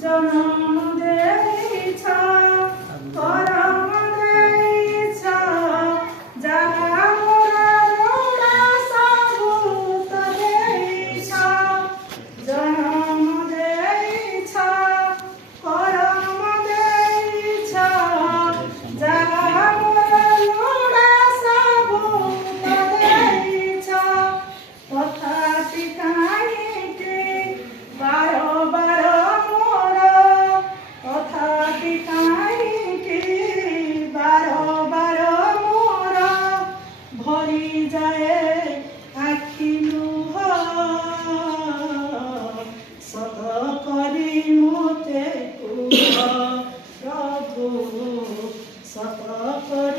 जनम देइछा करम देइछा जहाँ मोरा लोडा सबूत देइछा जनम देइछा करम देइछा जहाँ मोरा लोडा सबूत देइछा तथापि काहीँके बारो बारो तथापि काहीँके बारो बारो मोर भरि जाए आखि लुह सत करी मोते कुह प्रभु सत करी